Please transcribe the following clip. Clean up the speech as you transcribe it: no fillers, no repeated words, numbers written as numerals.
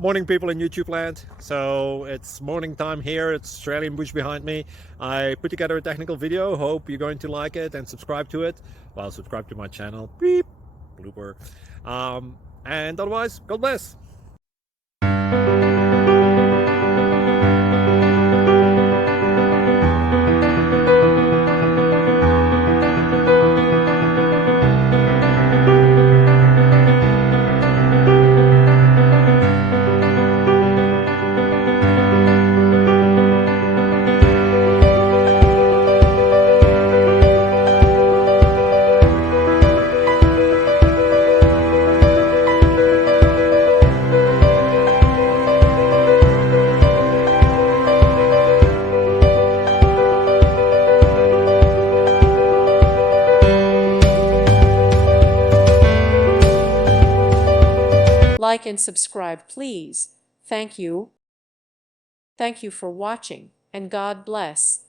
Morning, people in YouTube land. So it's morning time here. It's Australian bush behind me. I put together a technical video. Hope you're going to like it and subscribe to it. Well, subscribe to my channel. Beep. Blooper. And otherwise, God bless. Like and subscribe, please. Thank you. Thank you for watching, and God bless.